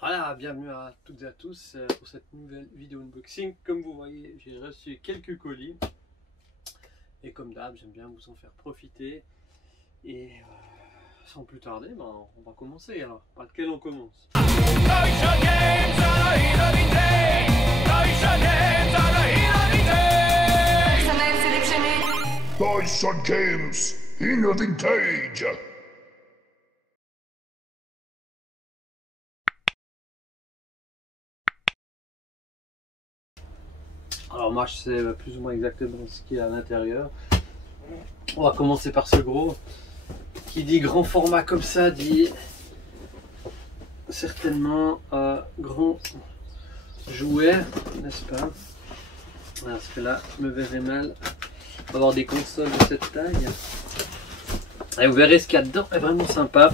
Voilà, bienvenue à toutes et à tous pour cette nouvelle vidéo unboxing. Comme vous voyez, j'ai reçu quelques colis. Et comme d'hab, j'aime bien vous en faire profiter. Et sans plus tarder, on va commencer alors. Par lequel on commence? Dyson Games in Vintage. Alors moi je sais plus ou moins exactement ce qu'il y a à l'intérieur. On va commencer par ce gros. Qui dit grand format comme ça dit certainement grand jouet, n'est-ce pas? Parce que là je me verrai mal. On va avoir des consoles de cette taille. Et vous verrez ce qu'il y a dedans, est vraiment sympa.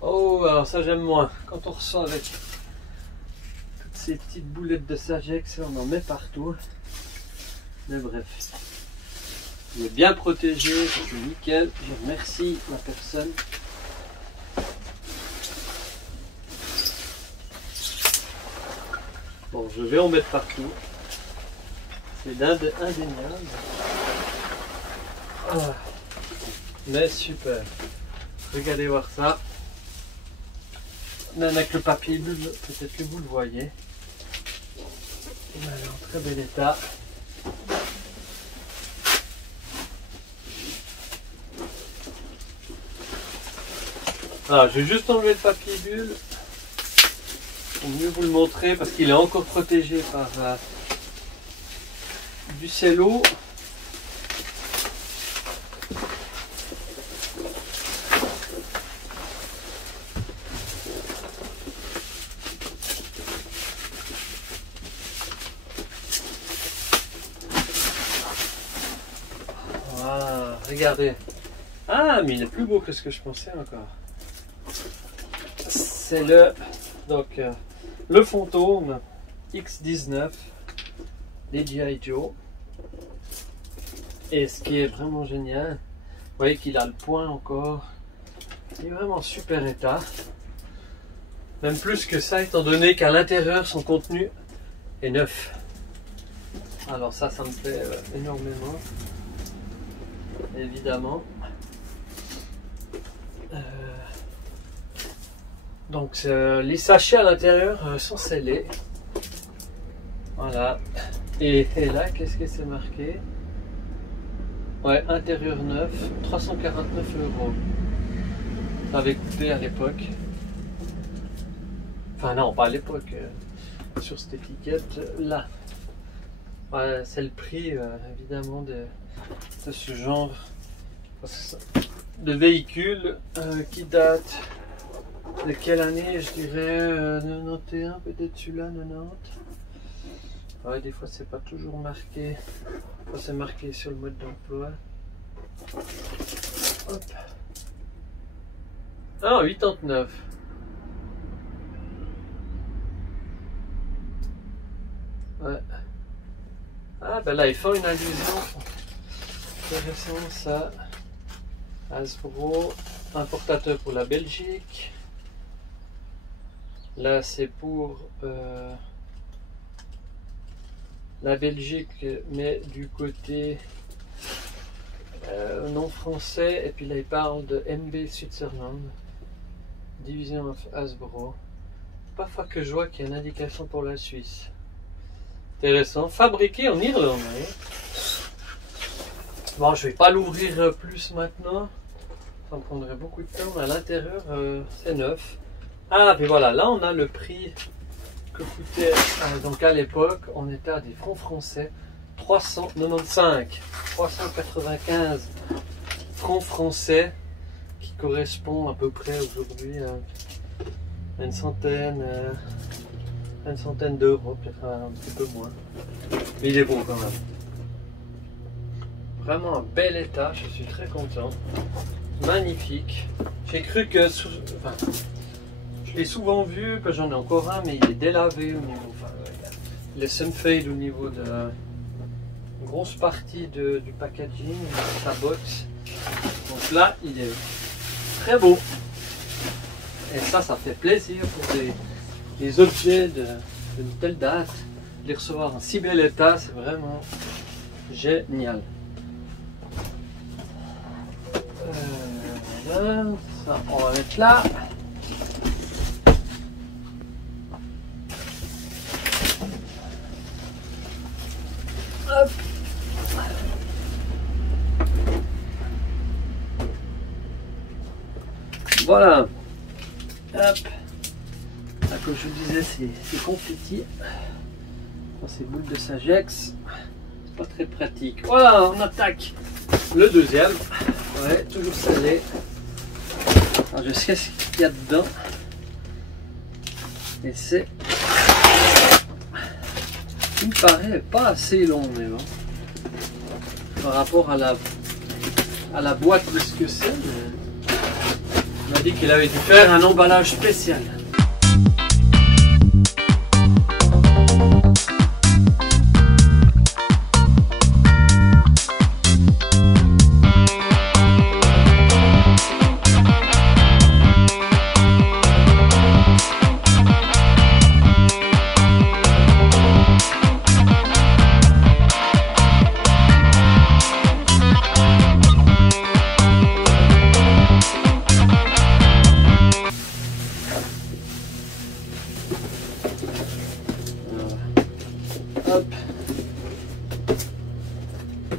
Oh, alors ça j'aime moins. Quand on ressort avec toutes ces petites boulettes de Sagex, on en met partout. Mais bref. Il est bien protégé, c'est nickel. Je remercie la personne. Bon, je vais en mettre partout. C'est indéniable. Ah, mais super. Regardez voir ça. Même avec le papier bleu, peut-être que vous le voyez. Il est en très bel état. Alors, je vais juste enlever le papier bulle pour mieux vous le montrer parce qu'il est encore protégé par du cello. Voilà, regardez. Ah, mais il est plus beau que ce que je pensais encore. C'est le fantôme X19 des G.I. Joe. Et ce qui est vraiment génial, vous voyez qu'il a le point encore. Il est vraiment super état. Même plus que ça, étant donné qu'à l'intérieur, son contenu est neuf. Alors ça me plaît énormément. Évidemment. Donc les sachets à l'intérieur sont scellés. Voilà. Et là, qu'est-ce que c'est marqué? Ouais, intérieur neuf, 349 €. Ça avait coûté à l'époque. Enfin non, pas à l'époque. Sur cette étiquette là. Ouais, c'est le prix évidemment de ce genre de véhicule qui date de quelle année? Je dirais 91, peut-être celui-là, 90. Ouais, des fois c'est pas toujours marqué. C'est marqué sur le mode d'emploi. Hop. Ah, 89. Ouais. Ah, ben là ils font une allusion. Intéressant ça. Hasbro, importateur pour la Belgique. Là c'est pour la Belgique, mais du côté non français. Et puis là il parle de MB Switzerland, division of Hasbro. Parfois que je vois qu'il y a une indication pour la Suisse. Intéressant. Fabriqué en Irlande. Bon, je vais pas l'ouvrir plus maintenant. Ça me prendrait beaucoup de temps. À l'intérieur, c'est neuf. Ah, puis voilà, là on a le prix que coûtait. Donc à l'époque, on était à des francs français. 395 francs français, qui correspond à peu près aujourd'hui à une centaine d'euros, peut-être un petit peu moins. Mais il est bon quand même. Vraiment un bel état, je suis très content. Magnifique. J'ai cru que... Enfin, je l'ai souvent vu, que j'en ai encore un, mais il est délavé au niveau... Enfin, il est sunfade au niveau de... Une grosse partie du packaging, de sa box. Donc là, il est très beau. Et ça fait plaisir pour des objets d'une telle date. Les recevoir en si bel état, c'est vraiment génial. Voilà, ça on va mettre là. Hop. Voilà. Hop. Là, comme je vous disais, c'est confetti. Dans ces boules de Sagex. C'est pas très pratique. Voilà, on attaque le deuxième. Ouais, toujours salé. Alors, je sais ce qu'il y a dedans. Et c'est... Il me paraît pas assez long, mais bon. Par rapport à la boîte de ce que c'est. Il m'a dit qu'il avait dû faire un emballage spécial.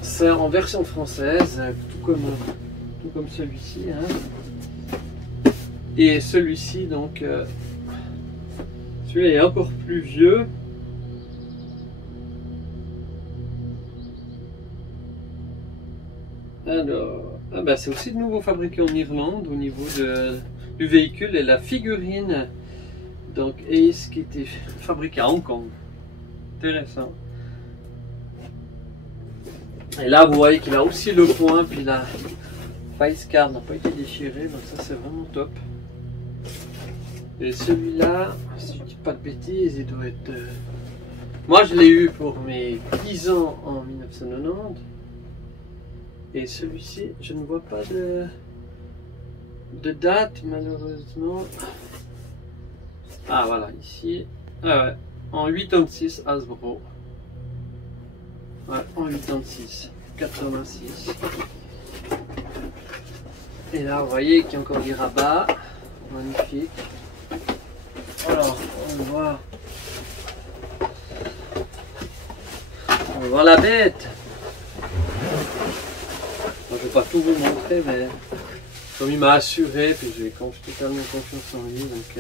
C'est en version française, tout comme celui-ci. Hein. Et celui-ci, donc, celui-là est encore plus vieux. Alors, ah bah, c'est aussi de nouveau fabriqué en Irlande au niveau du véhicule et la figurine. Donc Ace qui était fabriqué à Hong Kong. Intéressant. Et là, vous voyez qu'il a aussi le point, puis la face card n'a pas été déchirée, donc ça c'est vraiment top. Et celui-là, si je dis pas de bêtises, il doit être... Moi je l'ai eu pour mes 10 ans en 1990. Et celui-ci, je ne vois pas de date malheureusement. Ah voilà, ici. Ah ouais, en 86 Hasbro. Ouais, en 86, 86. Et là, vous voyez qu'il y a encore des rabats. Magnifique. Alors, on va voir la bête. Bon, je ne vais pas tout vous montrer, mais comme il m'a assuré, puis j'ai totalement confiance en lui, donc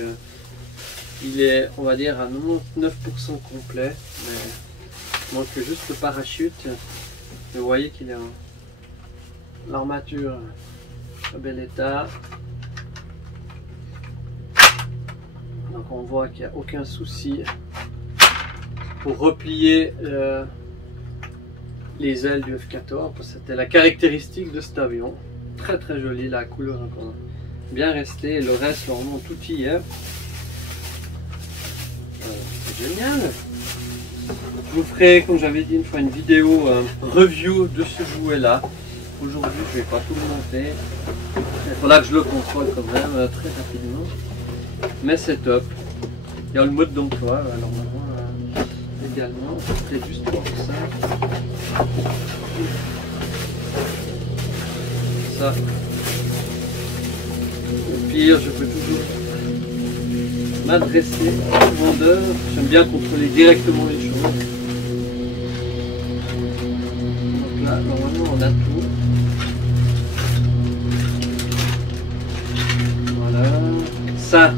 il est, on va dire, à 99% complet. Mais il manque juste le parachute. Et vous voyez qu'il est en l'armature en bel état. Donc on voit qu'il n'y a aucun souci pour replier les ailes du F-14. C'était la caractéristique de cet avion. Très très joli, la couleur encore bien restée. Le reste vraiment tout y est. C'est génial. Je vous ferai, comme j'avais dit une fois, une vidéo review de ce jouet là. Aujourd'hui je ne vais pas tout le monter. Il faudra que je le contrôle quand même très rapidement. Mais c'est top. Il y a le mode d'emploi alors maintenant également. C'est juste pour ça. Ça. Au pire, je peux toujours m'adresser au vendeur. J'aime bien contrôler directement les choses. Donc là, normalement, on a tout. Voilà. Ça,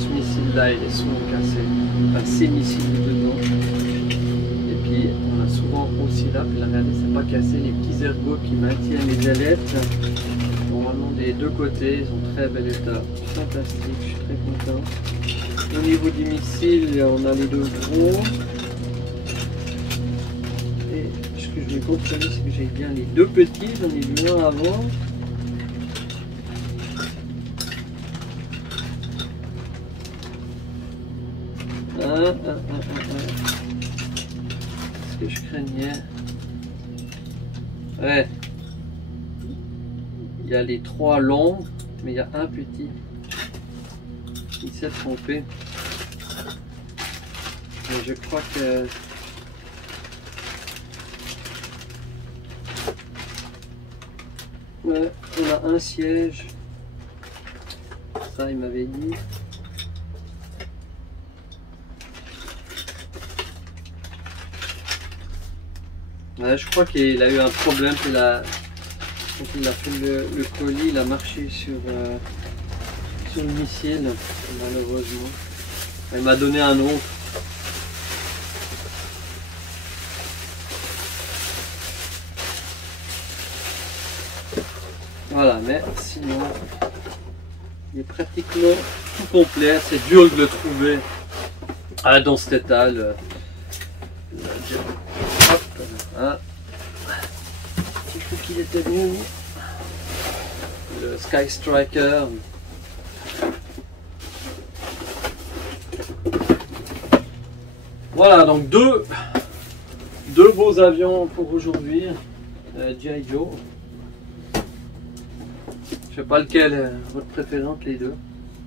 ce missile-là, il est souvent cassé. Enfin, ces missiles dedans. Et puis, on a souvent aussi là, puis là, regardez, c'est pas cassé, les petits ergots qui maintiennent les ailettes. Normalement, des deux côtés, ils ont très bel état. Fantastique, je suis très content. Au niveau du missile, on a les deux gros. Et ce que je vais compromis, c'est que j'ai bien les deux petits, j'en ai vu un avant. Ce que je craignais. Ouais. Il y a les trois longs, mais il y a un petit. Il s'est trompé. Mais je crois que... Ouais, on a un siège. Ça, il m'avait dit. Ouais, je crois qu'il a eu un problème. Quand il a fait le colis, il a marché sur le missile, malheureusement. Il m'a donné un autre. Voilà, mais sinon, il est pratiquement tout complet. C'est dur de le trouver dans cet état. Hop, hein. J'ai cru qu'il était venu. Le Sky Striker. Voilà, donc deux beaux avions pour aujourd'hui. G.I. Joe. Je sais pas lequel est votre préférence, les deux.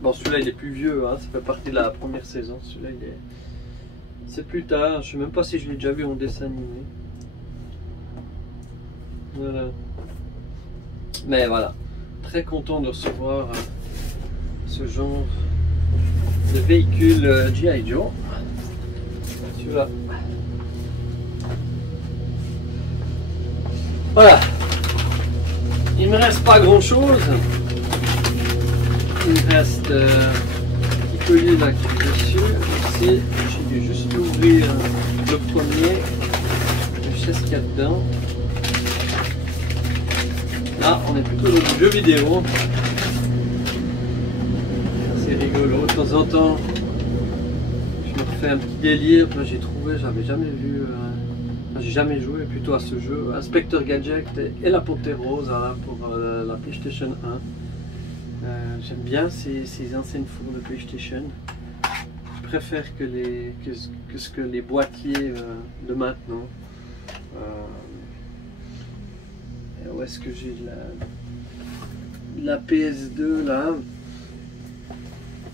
Bon, celui-là il est plus vieux, hein, ça fait partie de la première saison. Celui-là il est... C'est plus tard, je sais même pas si je l'ai déjà vu en dessin animé. Voilà. Mais voilà, très content de recevoir ce genre de véhicule G.I. Joe. Celui-là. Voilà. Il me reste pas grand chose. Il me reste petit collier là qui est dessus. Ici, j'ai dû juste ouvrir le premier. Je sais ce qu'il y a dedans. Là, on est plutôt dans le jeu vidéo. C'est rigolo. De temps en temps, je me refais un petit délire. Là, j'ai trouvé, j'avais jamais vu. J'ai jamais joué plutôt à ce jeu. Inspector Gadget et la Panthère Rose voilà, pour la PlayStation 1. J'aime bien ces anciennes fours de PlayStation. Je préfère que les boîtiers de maintenant. Où est-ce que j'ai de la PS2 là?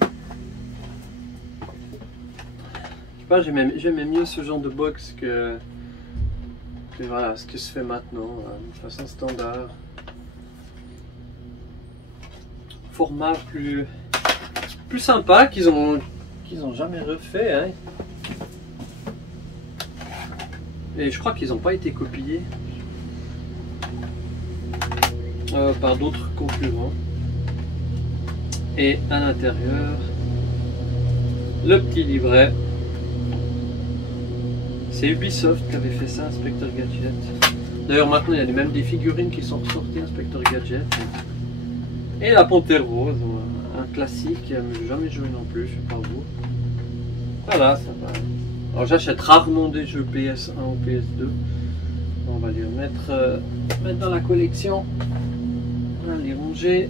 Je sais pas, j'aimais mieux ce genre de box que voilà ce que se fait maintenant de façon standard. Format plus sympa qu'ils ont jamais refait, hein. Et je crois qu'ils n'ont pas été copiés par d'autres concurrents. Et à l'intérieur, le petit livret. C'est Ubisoft qui avait fait ça, Inspector Gadget. D'ailleurs maintenant il y a même des figurines qui sont ressorties, Inspector Gadget. Et la Panthère Rose, un classique, mais je n'ai jamais joué non plus, je sais pas vous. Voilà, ça va. Alors j'achète rarement des jeux PS1 ou PS2. On va les remettre dans la collection. On va les ranger.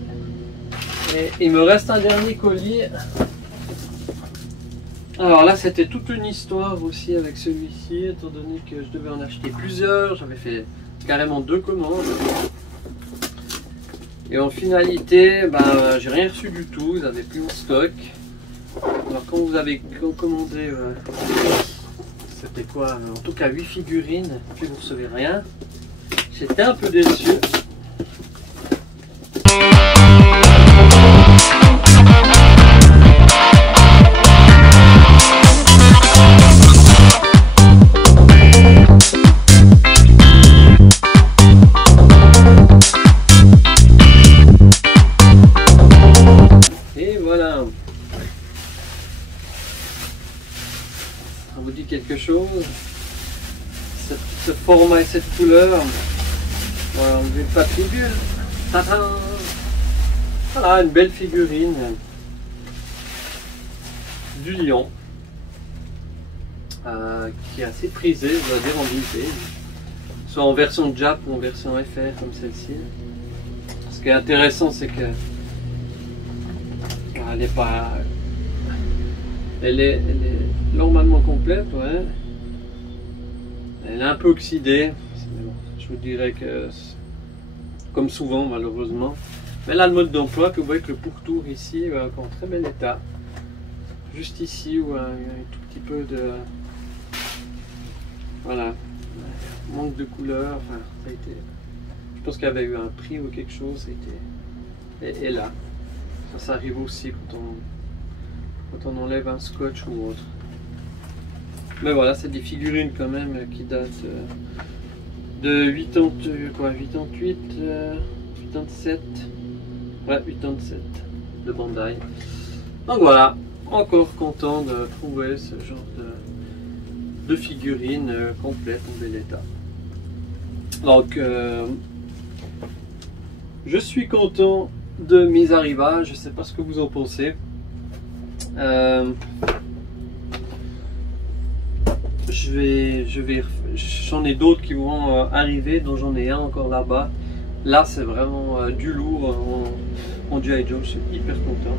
Et il me reste un dernier colis. Alors là c'était toute une histoire aussi avec celui-ci, étant donné que je devais en acheter plusieurs. J'avais fait carrément 2 commandes. Et en finalité, j'ai rien reçu du tout, ils avaient plus en stock. Alors quand vous avez commandé, c'était quoi? En tout cas 8 figurines, puis vous recevez rien. J'étais un peu déçu. Ça vous dit quelque chose? Ce format et cette couleur. On va enlever le papier bulle. Voilà, une belle figurine du lion qui est assez prisée, je dois dire, en vintage. soit en version Jap ou en version FR comme celle-ci. Ce qui est intéressant, c'est que elle est pas, elle est normalement complète, ouais. Elle est un peu oxydée. Je vous dirais que, comme souvent malheureusement. Mais là, le mode d'emploi, que vous voyez que le pourtour ici est en très bel état. Juste ici où il y a un tout petit peu de, voilà, manque de couleur. Enfin, ça a été, je pense qu'il y avait eu un prix ou quelque chose. Ça a été, et là, ça arrive aussi quand on enlève un scotch ou autre. Mais voilà, c'est des figurines quand même qui datent de 88, 87, ouais, 87 de Bandai. Donc voilà, encore content de trouver ce genre de figurines complètes en bel état. Donc je suis content de mes arrivages, je sais pas ce que vous en pensez. J'en ai d'autres qui vont arriver, dont j'en ai un encore là-bas. Là, c'est vraiment du lourd en G.I. Joe, je suis hyper content.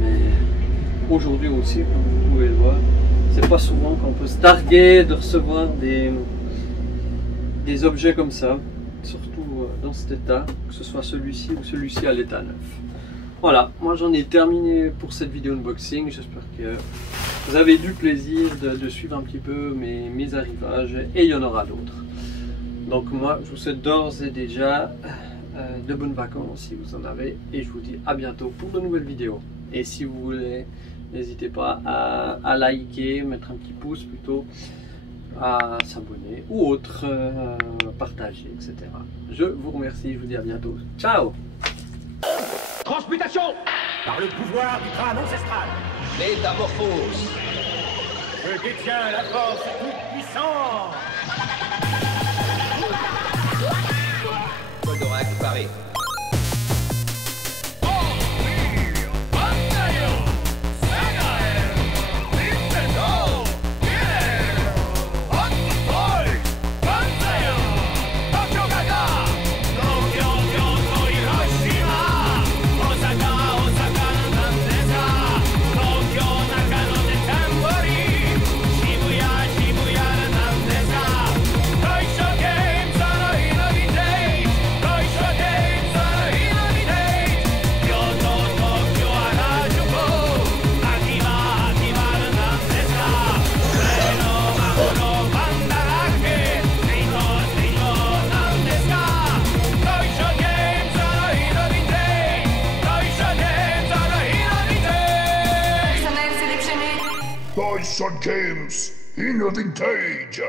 Mais aujourd'hui aussi, comme vous pouvez le voir, c'est pas souvent qu'on peut se targuer de recevoir des objets comme ça, surtout dans cet état, que ce soit celui-ci ou celui-ci à l'état neuf. Voilà, moi j'en ai terminé pour cette vidéo unboxing. J'espère que vous avez du plaisir de suivre un petit peu mes arrivages, et il y en aura d'autres. Donc moi je vous souhaite d'ores et déjà de bonnes vacances si vous en avez, et je vous dis à bientôt pour de nouvelles vidéos. Et si vous voulez, n'hésitez pas à liker, mettre un petit pouce plutôt, à s'abonner ou autre, partager, etc. Je vous remercie, je vous dis à bientôt. Ciao. Transmutation par le pouvoir du crâne ancestral. Métamorphose. Je détiens la force toute puissante. Goldorak paré. Toy Shot Games in the Vintage.